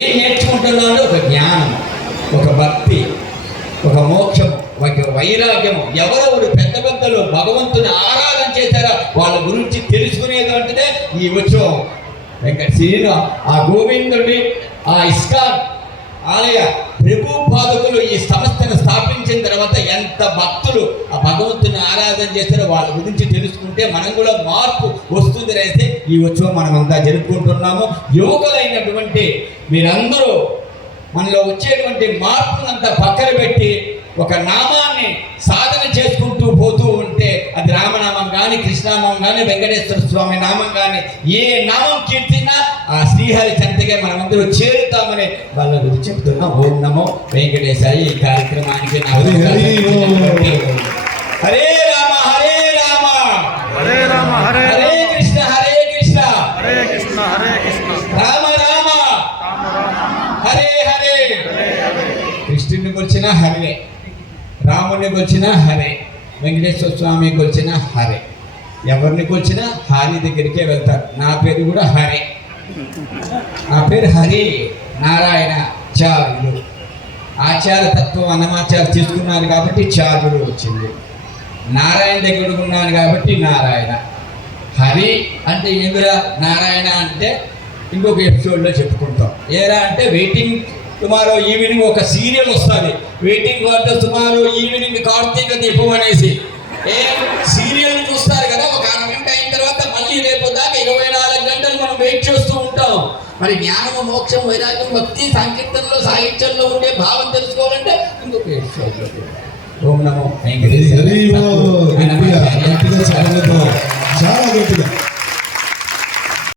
ఏం నేర్చుకుంటున్నాడు? ఒక జ్ఞానం, ఒక భక్తి, ఒక మోక్షము, ఒక వైరాగ్యము. ఎవరెవరు పెద్ద పెద్దలు భగవంతుని ఆరాధన చేశారో వాళ్ళ గురించి తెలుసుకునేది అంటే ఈ ఉత్సవం. వెంకట శ్రీను ఆ గోవిందుడి ఆ ఇస్కాన్ ఆలయ ప్రభు పాదకులు ఈ సంస్థను స్థాపించిన తర్వాత ఎంత భక్తులు ఆ భగవంతుని ఆరాధన చేస్తారో వాళ్ళ గురించి తెలుసుకుంటే మనం కూడా మార్పు వస్తుంది. అయితే ఈ ఉత్సవం మనమంతా జరుపుకుంటున్నాము. యువకులైనటువంటి మీరందరూ మనలో వచ్చేటువంటి మార్పునంతా పక్కన పెట్టి ఒక నామాన్ని సాధన చేసుకుంటూ పోతూ ఉంటే అది రామనామం కానీ, కృష్ణనామం కానీ, వెంకటేశ్వర స్వామి నామం కానీ, ఏ నామం కీర్తినా ఆ శ్రీహరి చెంతగా మనమందరూ చేరుతామని వాళ్ళ గురించి చెప్తున్నాం. ఓం నమో వెంకటేశాయ. ఈ కార్యక్రమానికి హరే రామ హరే రామ హరే రామ హరే హరే కృష్ణ హరే కృష్ణ హరే కృష్ణ హరే కృష్ణ రామ రామ హరే హరే. కృష్ణుని కొలిచిన హరే, రాముని కొలిచిన హరే, వెంకటేశ్వర స్వామి కొలిచిన హరే. ఎవరిని కొలిచినా హరి దగ్గరికే వెళ్తారు. నా పేరు కూడా హరే, నా పేరు హరి నారాయణ చార్యులు. ఆచార తత్వం అన్నమాచారం తీసుకున్నాను కాబట్టి చార్యులు వచ్చింది. నారాయణ దగ్గర ఉన్నాను కాబట్టి నారాయణ. హరి అంటే ఏమిరా? నారాయణ అంటే ఇంకొక ఎపిసోడ్లో చెప్పుకుంటాం. ఏరా అంటే వెయిటింగ్ టుమారో ఈవినింగ్ ఒక సీరియల్ వస్తుంది, waiting for the tomorrow evening Karthika Deepam అనేసి. ఏ సీరియల్ చూస్తారు కదా, ఒక అరగంట అయిన తర్వాత మళ్ళీ రేపు దాకా 24 గంటలు మనం వెయిట్ చేస్తూ ఉంటాం. మరి జ్ఞానము, మోక్షం, వైరాగ్యం, భక్తి, సంకీర్తనలో, సాహిత్యంలో ఉండే భావం తెలుసుకోవాలంటే ఇంకొక ఎపిసోడ్లో. ఓం నమో వెంకటేశ్వర. చాలా గట్టిగా